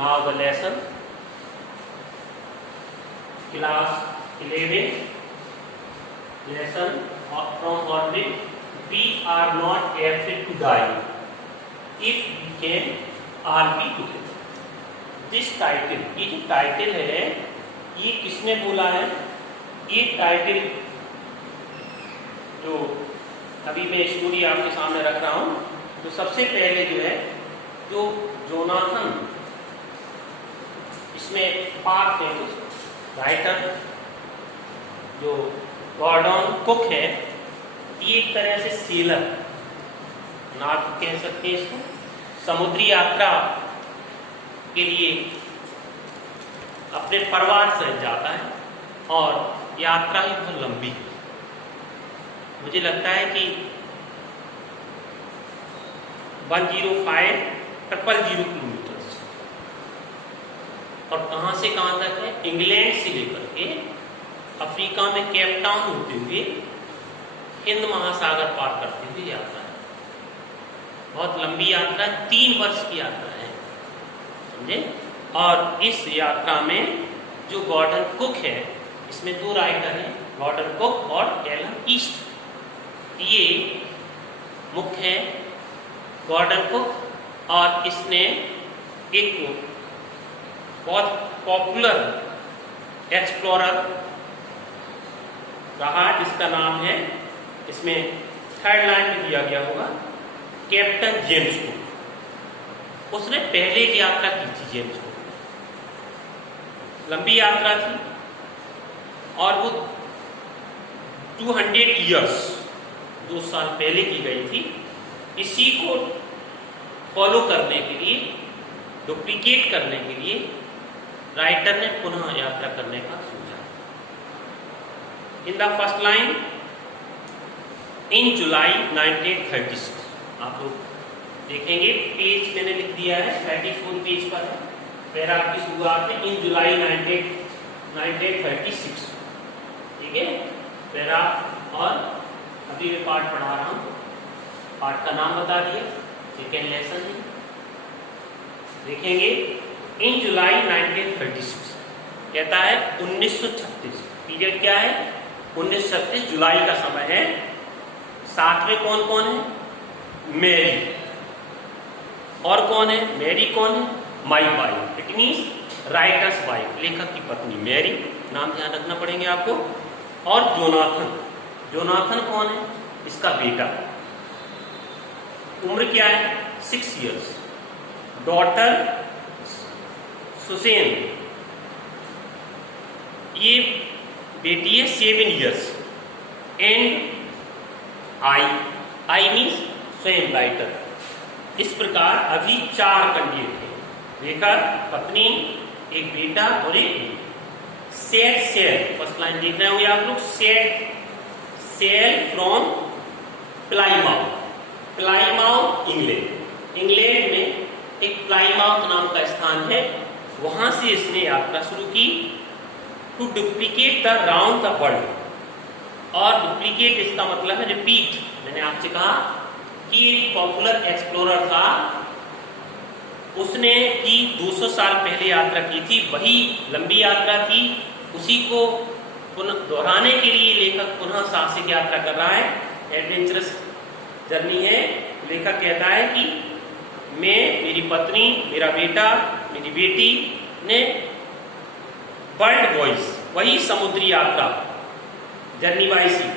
Now the lesson, class 11, lesson from orbit. We are not afraid to die if we can all be together. This title, ये जो title है ये किसने बोला है? ये टाइटल जो अभी मैं स्टोरी आपके सामने रख रहा हूँ, तो सबसे पहले जो है जो जोनाथन, इसमें पार्ट है कुछ राइटर जो गॉर्डन कुक है, ये एक तरह से सेलर नाग कह सकते हैं इसको, समुद्री यात्रा के लिए अपने परिवार से जाता है और यात्रा ही बहुत लंबी, मुझे लगता है कि 105,000 किलोमीटर, और कहाँ से कहाँ तक है? इंग्लैंड से लेकर के अफ्रीका में केप टाउन होते हुए हिंद महासागर पार करते हुए यात्रा है। बहुत लंबी यात्रा, 3 वर्ष की यात्रा है, समझे? और इस यात्रा में जो गॉर्डन कुक है, इसमें 2 राइटर हैं, गॉर्डन कुक और एलन ईस्ट। ये मुख्य है गॉर्डन कुक, और इसने एक बहुत पॉपुलर एक्सप्लोरर रहा जिसका नाम है, इसमें 3rd लाइन में दिया गया होगा, कैप्टन जेम्स कुक। उसने पहले एक यात्रा की थी, जेम्स कुक, लंबी यात्रा थी और वो 200 ईयर्स 2 साल पहले की गई थी। इसी को फॉलो करने के लिए, डुप्लीकेट करने के लिए राइटर ने पुनः यात्रा करने का सोचा। इन द फर्स्ट लाइन, इन जुलाई 1936, आप लोग देखेंगे पेज मैंने लिख दिया है, 34 पेज पर है, पैराग्राफ की शुरुआत में इन जुलाई 1936, ठीक है पैराग्राफ। और अभी मैं पाठ पढ़ा रहा हूँ, पाठ का नाम बता दिया, सेकेंड लेसन है, देखेंगे। इन जुलाई 1936 कहता है 1936, पीरियड क्या है? 1936 जुलाई का समय है। साथ में कौन कौन है? मैरी, और कौन है? मैरी कौन है? My wife, it means writers wife, लेखक की पत्नी मैरी, नाम ध्यान रखना पड़ेंगे आपको। और जोनाथन, जोनाथन कौन है? इसका बेटा, उम्र क्या है? 6 ईयर्स। डॉटर सुसेन, ये बेटी है 7 ईयर्स। एंड आई मीन्स स्वयं राइटर। इस प्रकार अभी 4 कैंडिडेट हैं, लेखक, पत्नी, एक बेटा और एक सेट सेल। फर्स्ट लाइन देख रहे होंगे आप लोग, set sail from Plymouth, Plymouth England. England में एक प्लाईमाउथ नाम का स्थान है, वहां से इसने यात्रा शुरू की। To duplicate the round the world, और डुप्लीकेट इसका मतलब है रिपीट। मैंने आपसे कहा कि एक पॉपुलर एक्सप्लोरर था, उसने की 200 साल पहले यात्रा की थी, वही लंबी यात्रा थी, उसी को पुनः दोहराने के लिए लेखक पुनः साहसिक यात्रा कर रहा है, एडवेंचरस जर्नी है। लेखक कहता है कि मैं, मेरी पत्नी, मेरा बेटा, मेरी बेटी ने वर्ल्ड वॉइस, वही समुद्री यात्रा, जर्नी बाय सी,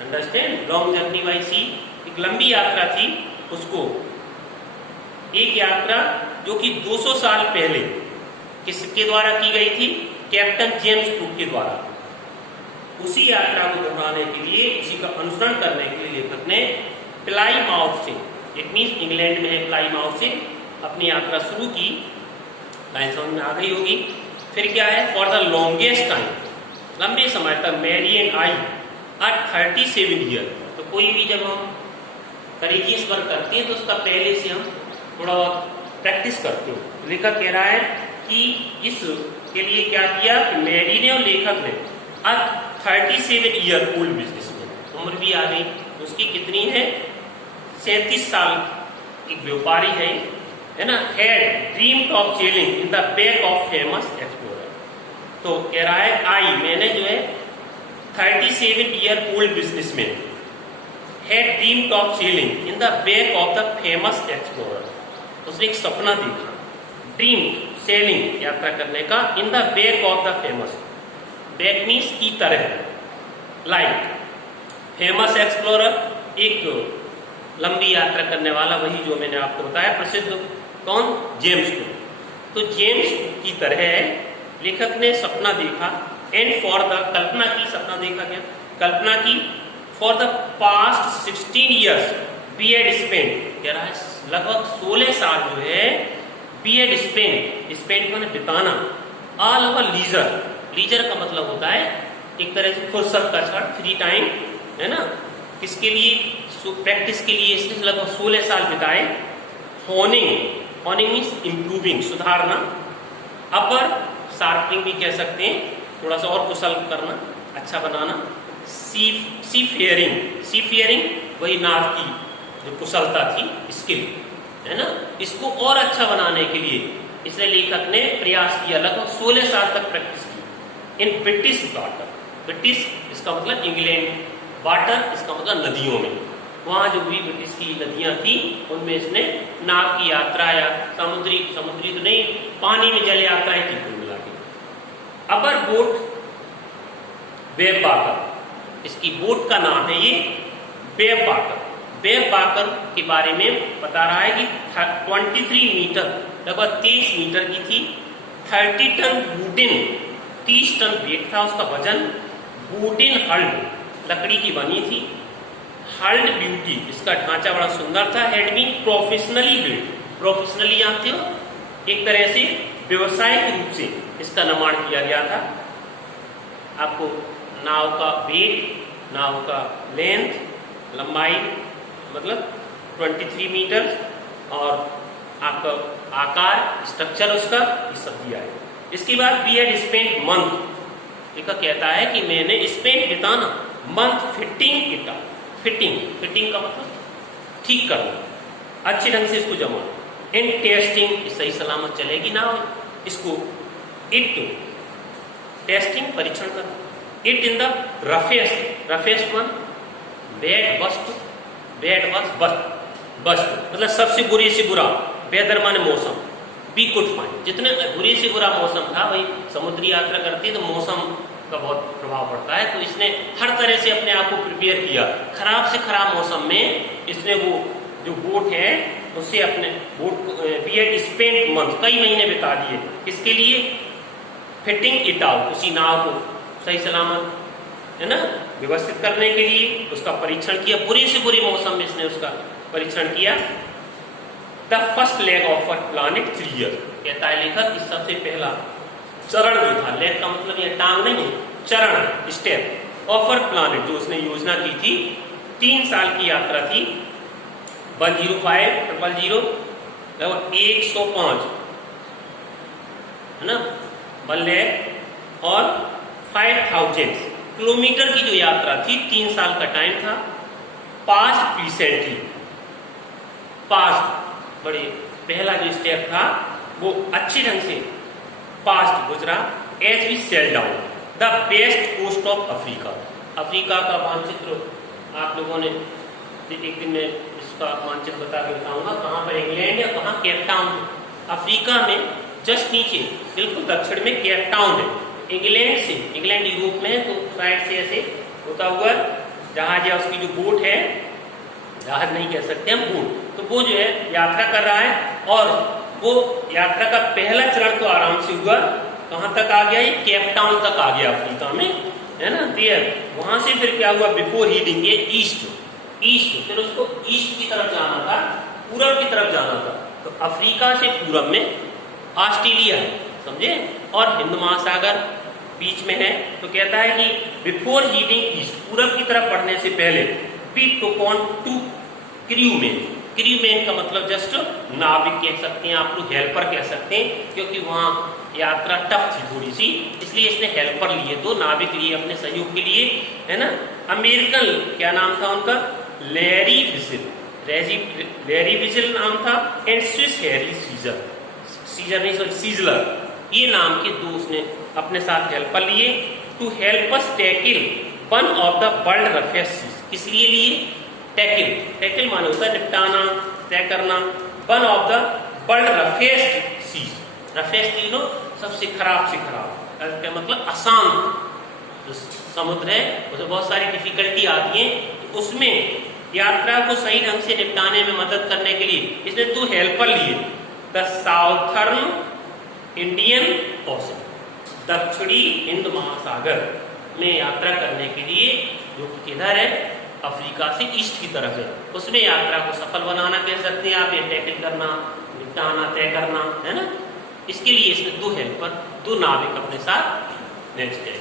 अंडरस्टैंड, लॉन्ग जर्नी बाय सी, एक लंबी यात्रा थी, उसको एक यात्रा जो कि 200 साल पहले किसके द्वारा की गई थी? कैप्टन जेम्स कुक के द्वारा। उसी यात्रा को दोहराने के लिए, उसी का अनुसरण करने के लिए लेखक ने प्लाईमाउथ से, इट मीन्स इंग्लैंड में है, प्लाईमाउथ से अपनी यात्रा शुरू की। लाइन समझ में आ गई होगी। फिर क्या है? फॉर द लॉन्गेस्ट टाइम, लंबे समय तक, Mary and I are 37 year. तो कोई भी जब हम करेजियस वर्क करते हैं तो उसका पहले से हम थोड़ा बहुत प्रैक्टिस करते हो। लेखक कह रहा है कि इसके लिए क्या किया कि मैरी ने और लेखक ने 37 ईयर ओल्ड बिजनेसमैन, उम्र भी आ गई उसकी, कितनी है? 37 साल, एक व्यापारी है, है ना, had dreamed of selling in the back of famous explorer. तो कह रहा है आई, मैंने जो है 37 year old businessman had dreamed of selling in the back of the famous explorer. उसने एक सपना देखा, ड्रीम सेलिंग यात्रा करने का, in the back of the famous, back means की तरह, लाइक फेमस एक्सप्लोरर, एक लंबी यात्रा करने वाला, वही जो मैंने आपको बताया प्रसिद्ध, कौन, जेम्स कुक। तो जेम्स कुक की तरह लेखक ने सपना देखा, एंड फॉर द, कल्पना की, सपना देखा क्या, कल्पना की, for the past 16 years we had spent, कह रहा है लगभग 16 साल जो है बी एड स्पेंड, स्पेंड मैंने बिताना, ऑल ओवर लीजर, लीजर का मतलब होता है एक तरह से फुर्सत का क्षण, फ्री टाइम, है ना, किसके लिए, प्रैक्टिस के लिए इसने लगभग 16 साल बिताए। होनिंग, होनिंग मीन्स इम्प्रूविंग, सुधारना, अपर शार्पनिंग भी कह सकते हैं, थोड़ा सा और कुशल करना, अच्छा बनाना, सी फेयरिंग, सी फेयरिंग वही नाव की जो कुशलता थी, स्किल, है ना, इसको और अच्छा बनाने के लिए इसलिए लेखक ने प्रयास किया, लगभग 16 साल तक प्रैक्टिस की। इन ब्रिटिश वाटर, ब्रिटिश इसका मतलब इंग्लैंड, वाटर इसका मतलब नदियों में, वहाँ जो भी ब्रिटिश की नदियाँ थी उनमें इसने नाव की यात्रा या समुद्री तो नहीं, पानी में जल यात्राएं की कुल मिला के। अपर बोट वेब बाकर, इसकी बोट का नाम है ये वेब बाकर। वेब बाकर के बारे में बता रहा है कि 23 मीटर, लगभग 23 मीटर की थी, 30 टन वुडन, 30 टन वेट था उसका वजन, वुडन हल्ड, लकड़ी की बनी थी, हल्ड ब्यूटी, इसका ढांचा बड़ा सुंदर था, had been professionally build, professionally जानते हो, एक तरह से व्यवसायिक रूप से इसका निर्माण किया गया था। आपको नाव का वेट, नाव का लेंथ, लंबाई मतलब 23 मीटर, और आपका आकार, स्ट्रक्चर उसका, ये सब दिया है। इसके बाद बी एड स्पेंड मंथ, लेखक कहता है कि मैंने स्पेंड बिताना, month fitting it, fitting, fitting का मतलब ठीक करना, अच्छे ढंग से इसको जमा, इन टेस्टिंग, सही सलामत चलेगी ना इसको, इट टेस्टिंग, परीक्षण करना, it in the roughest, roughest one, bad worst, bad worst, बस्ट मतलब सबसे बुरे से बुरा, वेदर माने मौसम, बी कुड फाइंड, जितने बुरे से बुरा मौसम था, वही समुद्री यात्रा करती है तो मौसम का बहुत प्रभाव पड़ता है, तो इसने हर तरह से अपने आप को प्रिपेयर किया, खराब से खराब मौसम में इसने वो जो बोट है उससे अपने boat we had spent month, कई महीने बिता दिए, किसके लिए, फिटिंग इट आउट, उसी नाव को सही सलामत, है ना, व्यवस्थित करने के लिए उसका परीक्षण किया, बुरे से बुरे मौसम में इसने उसका परीक्षण किया। The first leg of a planet 3 year, कहता है लेखक इस सबसे पहला चरण जो था, लेग का मतलब ये टांग नहीं है, चरण, स्टेप, ऑफर प्लानिट जो उसने योजना की थी, 3 साल की यात्रा थी, 105 000 लगभग 105, है ना, 1 लाख और 5000 किलोमीटर की जो यात्रा थी, 3 साल का टाइम था। पास्ट रिसेंटली, पास्ट बड़े पहला जो स्टेप था वो अच्छे ढंग से पास्ट गुजरा, as we sail down the west coast of Africa, Africa का मानचित्र आप लोगों ने एक दिन में इसका मानचित्र बता के बताऊंगा, कहाँ पर इंग्लैंड है, कहाँ केप टाउन, अफ्रीका में जस्ट नीचे बिल्कुल दक्षिण में केप टाउन है, इंग्लैंड से, इंग्लैंड यूरोप में है तो साइड से ऐसे होता हुआ जहाज या उसकी जो बोट है, जहाज नहीं कह सकते हम, बोट, तो वो जो है यात्रा कर रहा है, और वो यात्रा का पहला चरण तो आराम से हुआ, कहाँ तक आ गया, ये केप टाउन तक आ गया अफ्रीका में, है ना, देयर, वहां से फिर क्या हुआ, बिफोर हीडिंग ये ईस्ट, फिर उसको ईस्ट की तरफ जाना था, पूरब की तरफ जाना था, तो अफ्रीका से पूरब में ऑस्ट्रेलिया है, समझे, और हिंद महासागर बीच में है, तो कहता है कि बिफोर हीडिंग ईस्ट, पूरब की तरफ बढ़ने से पहले, we took on 2 crewman, crewman का मतलब जस्ट नाविक कह सकते हैं आप लोग, हेल्पर कह सकते हैं, क्योंकि वहाँ यात्रा टफ थी थोड़ी सी, इसलिए इसने हेल्पर लिए, 2 नाविक लिए अपने सहयोग के लिए, है ना। अमेरिकन क्या नाम था उनका, लैरी फिशिर, लैरी विजल नाम था, and Swiss Harry Caesar, Caesar नहीं सॉरी सीजलर, ये नाम के दो उसने अपने साथ हेल्पर लिए to help us tackle one of the world roughest seas. किस लिए लिए? टैकल, टैकल माने होता है निपटाना, तय करना, one of the world roughest seas, roughest you know सबसे खराब से खराब, क्या मतलब अशांत जो समुद्र है उसमें बहुत सारी डिफिकल्टी आती है, तो उसमें यात्रा को सही ढंग से निपटाने में मदद करने के लिए इसने दो हेल्पर लिए, द साउथर्न इंडियन ओशन, दक्षिणी हिंद महासागर में यात्रा करने के लिए, जो कि किधर है? अफ्रीका से ईस्ट की तरफ है, उसमें यात्रा को सफल बनाना कह सकते हैं आप, ये टैकल करना, निपटाना, तय करना, है ना। इसके लिए इसने दो हेल्पर, दो नाविक अपने साथ भेज गए।